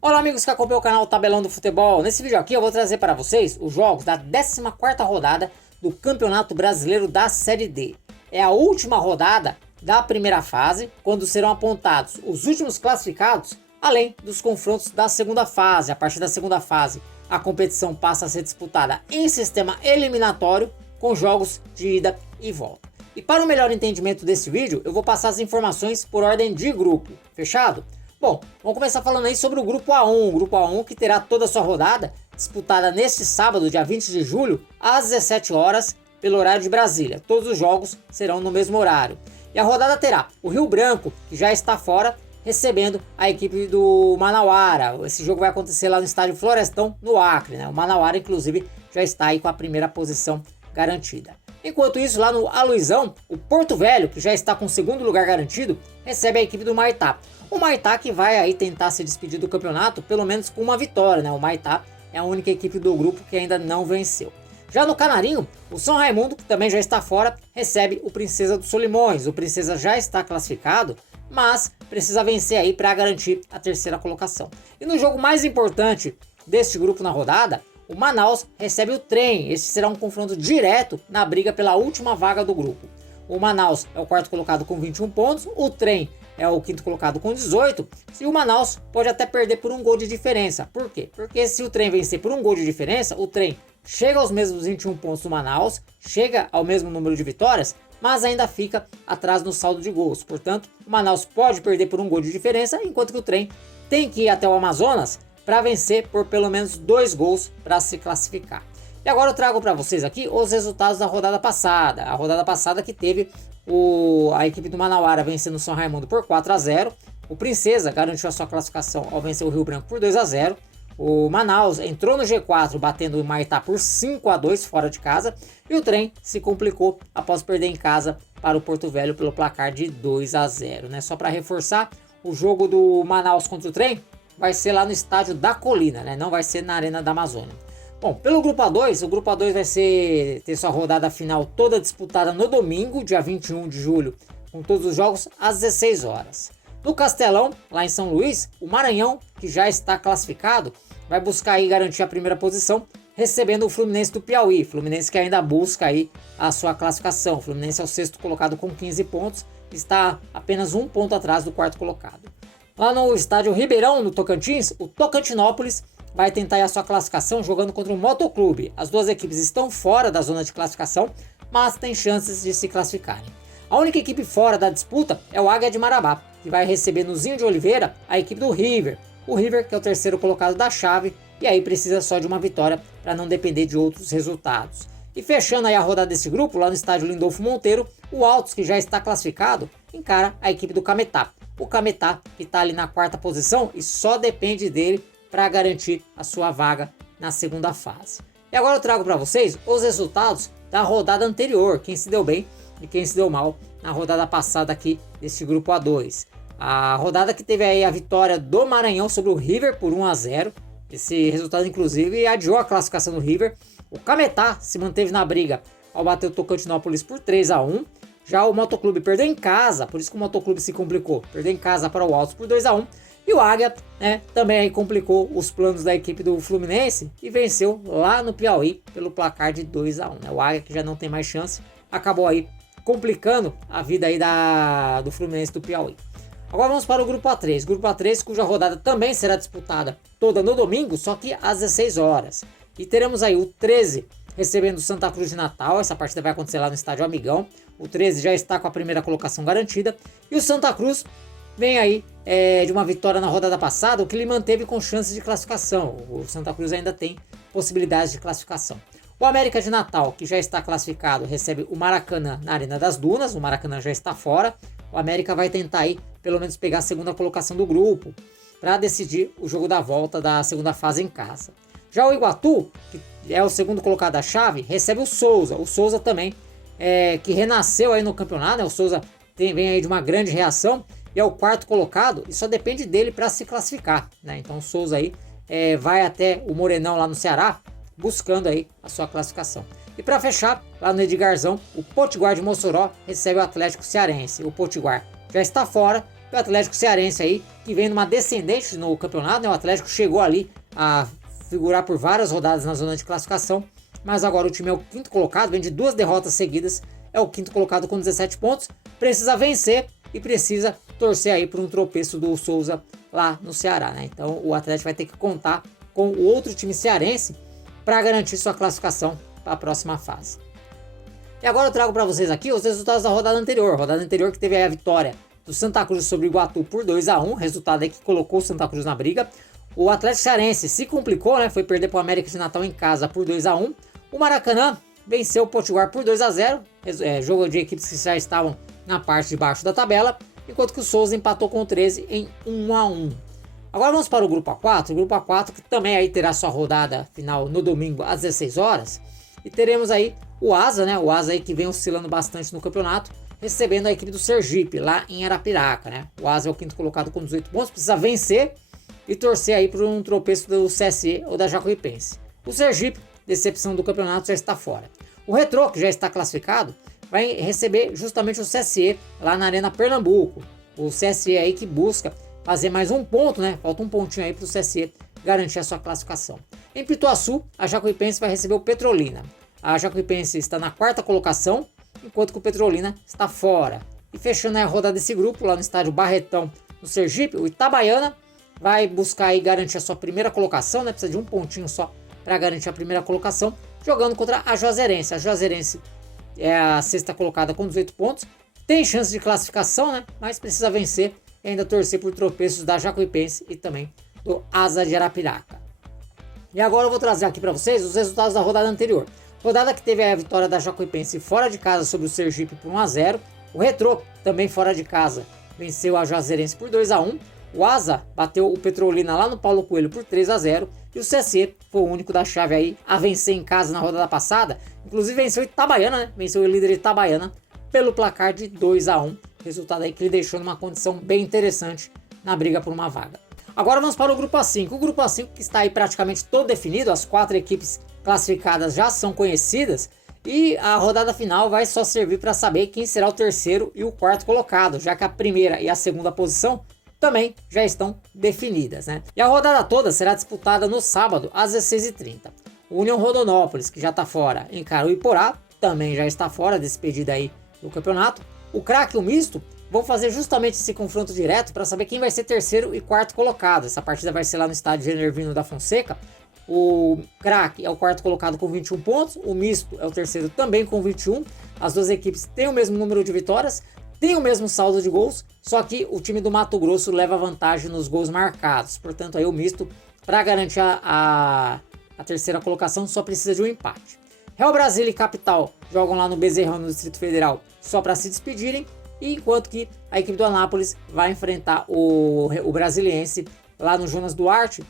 Olá amigos que acompanham o canal Tabelão do Futebol. Nesse vídeo aqui eu vou trazer para vocês os jogos da 14ª rodada do Campeonato Brasileiro da Série D. É a última rodada da primeira fase, quando serão apontados os últimos classificados, além dos confrontos da segunda fase. A partir da segunda fase, a competição passa a ser disputada em sistema eliminatório, com jogos de ida e volta. E para o melhor entendimento desse vídeo, eu vou passar as informações por ordem de grupo. Fechado? Bom, vamos começar falando aí sobre o Grupo A1. O Grupo A1 que terá toda a sua rodada disputada neste sábado, dia 20 de julho, às 17 horas, pelo horário de Brasília. Todos os jogos serão no mesmo horário. E a rodada terá o Rio Branco, que já está fora, recebendo a equipe do Manauara. Esse jogo vai acontecer lá no estádio Florestão, no Acre, né? O Manauara, inclusive, já está aí com a primeira posição garantida. Enquanto isso, lá no Aluizão, o Porto Velho, que já está com o segundo lugar garantido, recebe a equipe do Maitá. O Maitá que vai aí tentar se despedir do campeonato, pelo menos com uma vitória, né? O Maitá é a única equipe do grupo que ainda não venceu. Já no Canarinho, o São Raimundo, que também já está fora, recebe o Princesa dos Solimões. O Princesa já está classificado, mas precisa vencer aí para garantir a terceira colocação. E no jogo mais importante deste grupo na rodada, o Manaus recebe o Trem. Esse será um confronto direto na briga pela última vaga do grupo. O Manaus é o quarto colocado com 21 pontos, o Trem é o quinto colocado com 18, e o Manaus pode até perder por um gol de diferença. Por quê? Porque se o Trem vencer por um gol de diferença, o Trem chega aos mesmos 21 pontos do Manaus, chega ao mesmo número de vitórias, mas ainda fica atrás no saldo de gols. Portanto, o Manaus pode perder por um gol de diferença, enquanto que o Trem tem que ir até o Amazonas para vencer por pelo menos 2 gols para se classificar. E agora eu trago para vocês aqui os resultados da rodada passada. A rodada passada que teve a equipe do Manauara vencendo o São Raimundo por 4-0. O Princesa garantiu a sua classificação ao vencer o Rio Branco por 2-0. O Manaus entrou no G4 batendo o Maitá por 5-2 fora de casa. E o Trem se complicou após perder em casa para o Porto Velho pelo placar de 2-0. Né? Só para reforçar, o jogo do Manaus contra o Trem vai ser lá no estádio da Colina, né? Não vai ser na Arena da Amazônia. Bom, pelo Grupo A2, o Grupo A2 vai ter sua rodada final toda disputada no domingo, dia 21 de julho, com todos os jogos às 16 horas. No Castelão, lá em São Luís, o Maranhão, que já está classificado, vai buscar aí garantir a primeira posição, recebendo o Fluminense do Piauí. Fluminense que ainda busca aí a sua classificação. O Fluminense é o sexto colocado com 15 pontos, está apenas um ponto atrás do quarto colocado. Lá no estádio Ribeirão, no Tocantins, o Tocantinópolis vai tentar a sua classificação jogando contra o Motoclube. As duas equipes estão fora da zona de classificação, mas têm chances de se classificarem. A única equipe fora da disputa é o Águia de Marabá, que vai receber no Zinho de Oliveira a equipe do River. O River que é o terceiro colocado da chave e aí precisa só de uma vitória para não depender de outros resultados. E fechando aí a rodada desse grupo, lá no estádio Lindolfo Monteiro, o Altos, que já está classificado, encara a equipe do Cametá. O Cametá que está ali na quarta posição e só depende dele para garantir a sua vaga na segunda fase. E agora eu trago para vocês os resultados da rodada anterior, quem se deu bem e quem se deu mal na rodada passada aqui desse grupo A2. A rodada que teve aí a vitória do Maranhão sobre o River por 1-0. Esse resultado inclusive adiou a classificação do River. O Cametá se manteve na briga ao bater o Tocantinópolis por 3-1. Já o Motoclube perdeu em casa, por isso que o Motoclube se complicou. Perdeu em casa para o Altos por 2-1. E o Águia, né, também aí complicou os planos da equipe do Fluminense e venceu lá no Piauí pelo placar de 2-1. Né? O Águia, que já não tem mais chance, acabou aí complicando a vida aí do Fluminense do Piauí. Agora vamos para o Grupo A3. Grupo A3 cuja rodada também será disputada toda no domingo, só que às 16 horas. E teremos aí o 13 recebendo o Santa Cruz de Natal. Essa partida vai acontecer lá no Estádio Amigão. O 13 já está com a primeira colocação garantida. E o Santa Cruz vem aí de uma vitória na rodada passada, o que lhe manteve com chances de classificação. O Santa Cruz ainda tem possibilidades de classificação. O América de Natal, que já está classificado, recebe o Maracanã na Arena das Dunas. O Maracanã já está fora. O América vai tentar aí, pelo menos, pegar a segunda colocação do grupo para decidir o jogo da volta da segunda fase em casa. Já o Iguatu, que é o segundo colocado da chave, recebe o Souza. O Souza também, que renasceu aí no campeonato, né? O Souza vem aí de uma grande reação e é o quarto colocado e só depende dele para se classificar, né? Então o Souza aí vai até o Morenão lá no Ceará buscando aí a sua classificação. E para fechar, lá no Edgarzão, o Potiguar de Mossoró recebe o Atlético Cearense. O Potiguar já está fora, E o Atlético Cearense aí, que vem numa descendente no campeonato, né? O Atlético chegou ali a figurar por várias rodadas na zona de classificação, mas agora o time é o quinto colocado, vem de 2 derrotas seguidas, é o quinto colocado com 17 pontos, precisa vencer e precisa torcer aí por um tropeço do Souza lá no Ceará, né? Então o Atlético vai ter que contar com o outro time cearense para garantir sua classificação para a próxima fase. E agora eu trago para vocês aqui os resultados da rodada anterior que teve aí a vitória do Santa Cruz sobre o Iguatu por 2-1, resultado aí que colocou o Santa Cruz na briga. O Atlético Cearense se complicou, né? Foi perder para o América de Natal em casa por 2-1. O Maracanã venceu o Potiguar por 2-0, jogo de equipes que já estavam na parte de baixo da tabela, enquanto que o Souza empatou com o 13 em 1-1. Agora vamos para o grupo A4, que também aí terá sua rodada final no domingo às 16 horas, e teremos aí o Asa, né? O Asa aí que vem oscilando bastante no campeonato, recebendo a equipe do Sergipe lá em Arapiraca, né? O Asa é o quinto colocado com 18 pontos, precisa vencer e torcer aí por um tropeço do CSE ou da Jacuipense. O Sergipe, decepção do campeonato, já está fora. O Retrô, que já está classificado, vai receber justamente o CSE lá na Arena Pernambuco. O CSE aí que busca fazer mais um ponto, né? Falta um pontinho aí para o CSE garantir a sua classificação. Em Pituaçu, a Jacuipense vai receber o Petrolina. A Jacuipense está na 4ª colocação, enquanto que o Petrolina está fora. E fechando a rodada desse grupo, lá no estádio Barretão, no Sergipe, o Itabaiana vai buscar aí garantir a sua primeira colocação, né? Precisa de um pontinho só para garantir a primeira colocação, jogando contra a Juazeirense. A Juazeirense é a 6ª colocada com 18 pontos, tem chance de classificação, né? Mas precisa vencer e ainda torcer por tropeços da Jacuipense e também do Asa de Arapiraca. E agora eu vou trazer aqui para vocês os resultados da rodada anterior. Rodada que teve a vitória da Jacuipense fora de casa sobre o Sergipe por 1-0. O Retrô, também fora de casa, venceu a Juazeirense por 2-1. O Asa bateu o Petrolina lá no Paulo Coelho por 3-0. E o CSE foi o único da chave aí a vencer em casa na rodada passada. Inclusive venceu o Itabaiana, né? Venceu o líder Itabaiana pelo placar de 2-1. Resultado aí que ele deixou numa condição bem interessante na briga por uma vaga. Agora vamos para o grupo A5. O grupo A5 que está aí praticamente todo definido. As 4 equipes classificadas já são conhecidas. E a rodada final vai só servir para saber quem será o terceiro e o quarto colocado, já que a primeira e a segunda posição também já estão definidas, né? E a rodada toda será disputada no sábado às 16h30. O União Rondonópolis, que já está fora, encara o Iporá, também já está fora, despedida aí do campeonato. O Crack e o Misto vão fazer justamente esse confronto direto para saber quem vai ser terceiro e quarto colocado. Essa partida vai ser lá no estádio Genervino da Fonseca. O Crack é o quarto colocado com 21 pontos, o Misto é o terceiro também com 21. As duas equipes têm o mesmo número de vitórias, têm o mesmo saldo de gols, só que o time do Mato Grosso leva vantagem nos gols marcados. Portanto, aí o Misto, para garantir a terceira colocação, só precisa de um empate. Real Brasília e Capital jogam lá no Bezerrão, no Distrito Federal, só para se despedirem, e enquanto que a equipe do Anápolis vai enfrentar o Brasiliense lá no Jonas Duarte,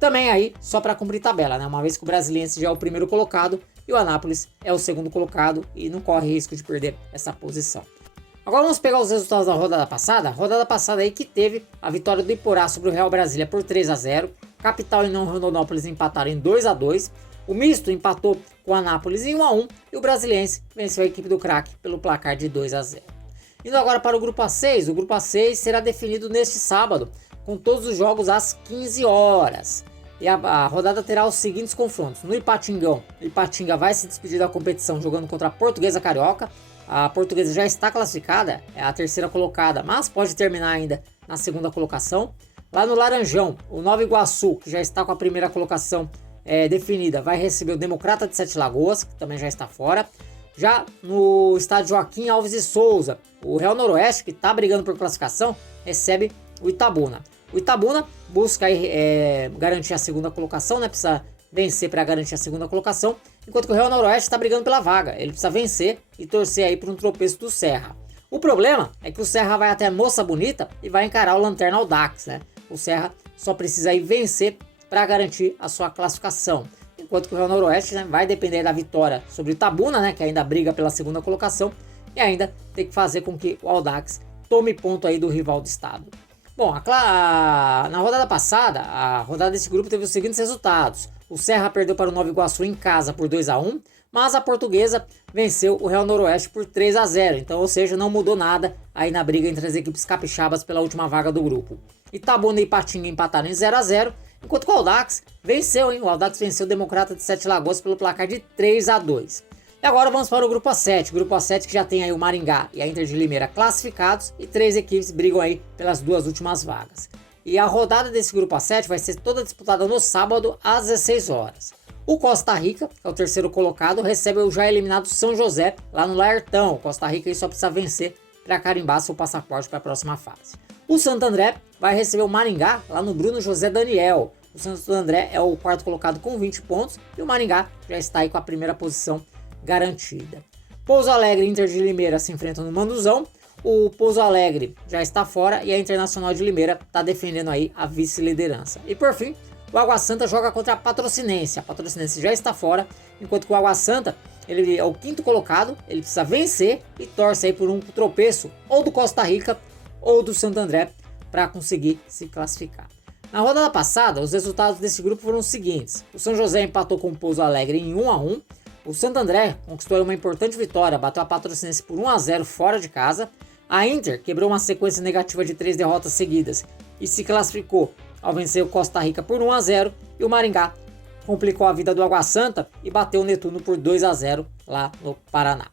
também aí só para cumprir tabela, né? Uma vez que o Brasiliense já é o primeiro colocado e o Anápolis é o segundo colocado e não corre risco de perder essa posição. Agora vamos pegar os resultados da rodada passada aí que teve a vitória do Iporá sobre o Real Brasília por 3-0, Capital e União Rondonópolis empataram em 2-2, o Misto empatou com o Anápolis em 1-1 e o Brasiliense venceu a equipe do Crack pelo placar de 2-0. Indo agora para o grupo A6, o grupo A6 será definido neste sábado, com todos os jogos às 15 horas. E a rodada terá os seguintes confrontos. No Ipatingão, o Ipatinga vai se despedir da competição jogando contra a Portuguesa Carioca. A Portuguesa já está classificada, é a terceira colocada, mas pode terminar ainda na segunda colocação. Lá no Laranjão, o Nova Iguaçu, que já está com a primeira colocação definida, vai receber o Democrata de Sete Lagoas, que também já está fora. Já no estádio Joaquim Alves de Souza, o Real Noroeste, que está brigando por classificação, recebe o Itabuna. O Itabuna busca aí, garantir a segunda colocação, né? Precisa vencer para garantir a segunda colocação, enquanto que o Real Noroeste está brigando pela vaga. Ele precisa vencer e torcer aí por um tropeço do Serra. O problema é que o Serra vai até Moça Bonita e vai encarar o Lanterna Audax, né? O Serra só precisa aí vencer para garantir a sua classificação. Enquanto que o Real Noroeste, né, vai depender da vitória sobre o Itabuna, né, que ainda briga pela segunda colocação, e ainda tem que fazer com que o Audax tome ponto aí do rival do estado. Bom, na rodada passada, a rodada desse grupo teve os seguintes resultados. O Serra perdeu para o Nova Iguaçu em casa por 2-1. mas a Portuguesa venceu o Real Noroeste por 3-0, então, ou seja, não mudou nada aí na briga entre as equipes capixabas pela última vaga do grupo. Itabuna e Ipatinga empataram em 0-0, enquanto que o Audax venceu, hein? O Audax venceu o Democrata de Sete Lagoas pelo placar de 3-2. E agora vamos para o grupo A7, grupo A7 que já tem aí o Maringá e a Inter de Limeira classificados e 3 equipes brigam aí pelas 2 últimas vagas. E a rodada desse grupo A7 vai ser toda disputada no sábado às 16 horas. O Costa Rica, que é o terceiro colocado, recebe o já eliminado São José lá no Laertão. O Costa Rica aí só precisa vencer para carimbar seu passaporte para a próxima fase. O Santo André vai receber o Maringá lá no Bruno José Daniel. O Santo André é o quarto colocado com 20 pontos e o Maringá já está aí com a primeira posição garantida. Pouso Alegre e Inter de Limeira se enfrentam no Manduzão. O Pouso Alegre já está fora e a Internacional de Limeira está defendendo aí a vice-liderança. E por fim, o Água Santa joga contra a Patrocinense. A Patrocinense já está fora, enquanto que o Água Santa ele é o quinto colocado, ele precisa vencer e torce aí por um tropeço ou do Costa Rica ou do Santo André para conseguir se classificar. Na rodada passada, os resultados desse grupo foram os seguintes. O São José empatou com o Pouso Alegre em 1-1. O Santo André conquistou uma importante vitória, bateu a Patrocinense por 1-0 fora de casa. A Inter quebrou uma sequência negativa de 3 derrotas seguidas e se classificou ao vencer o Costa Rica por 1-0. E o Maringá complicou a vida do Água Santa e bateu o Netuno por 2-0 lá no Paraná.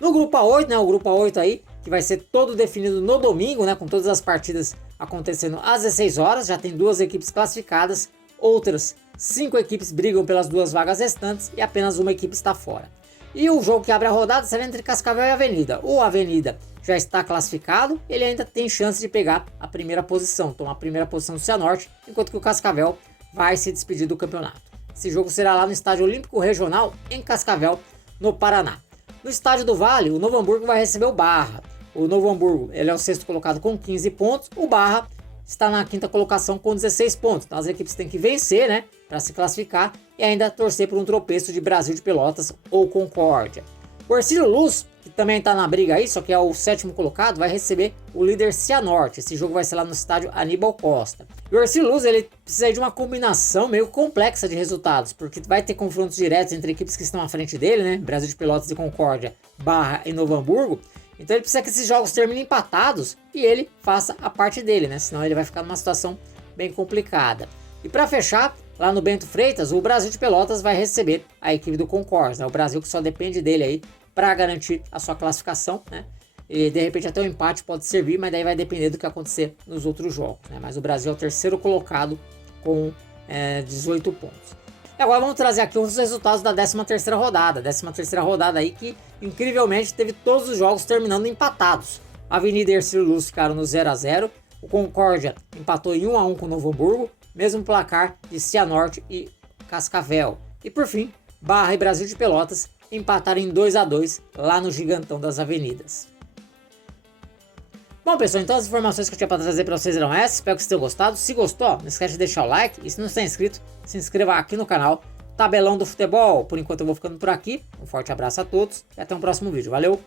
No grupo A8, né, o grupo A8 aí, que vai ser todo definido no domingo, né, com todas as partidas acontecendo às 16 horas, já tem 2 equipes classificadas, outras 5 equipes brigam pelas 2 vagas restantes e apenas uma equipe está fora. E o jogo que abre a rodada será entre Cascavel e Avenida. O Avenida já está classificado, ele ainda tem chance de pegar a primeira posição, tomar a primeira posição do Cianorte, enquanto que o Cascavel vai se despedir do campeonato. Esse jogo será lá no Estádio Olímpico Regional, em Cascavel, no Paraná. No Estádio do Vale, o Novo Hamburgo vai receber o Barra. O Novo Hamburgo ele é o sexto colocado com 15 pontos, o Barra está na quinta colocação com 16 pontos. Então as equipes têm que vencer, né, para se classificar e ainda torcer por um tropeço de Brasil de Pelotas ou Concórdia. O Hercílio Luz, que também está na briga aí, só que é o sétimo colocado, vai receber o líder Cianorte. Esse jogo vai ser lá no estádio Aníbal Costa. E o Hercílio Luz ele precisa de uma combinação meio complexa de resultados, porque vai ter confrontos diretos entre equipes que estão à frente dele, né, Brasil de Pelotas e Concórdia, Barra e Novo Hamburgo. Então ele precisa que esses jogos terminem empatados e ele faça a parte dele, né? Senão ele vai ficar numa situação bem complicada. E para fechar, lá no Bento Freitas, o Brasil de Pelotas vai receber a equipe do Concórdia, né? O Brasil que só depende dele aí para garantir a sua classificação, né? E de repente até o empate pode servir, mas daí vai depender do que acontecer nos outros jogos, né? Mas o Brasil é o terceiro colocado com 18 pontos. E agora vamos trazer aqui os resultados da 13ª rodada. 13ª rodada aí que, incrivelmente, teve todos os jogos terminando empatados. A Avenida e Hercílio Luz ficaram no 0-0. O Concórdia empatou em 1-1 com o Novo Hamburgo. Mesmo placar de Cianorte e Cascavel. E por fim, Barra e Brasil de Pelotas empataram em 2-2 lá no Gigantão das Avenidas. Bom, pessoal, então as informações que eu tinha para trazer para vocês eram essas. Espero que vocês tenham gostado. Se gostou, não esquece de deixar o like. E se não está inscrito, se inscreva aqui no canal Tabelão do Futebol. Por enquanto eu vou ficando por aqui. Um forte abraço a todos e até um próximo vídeo. Valeu!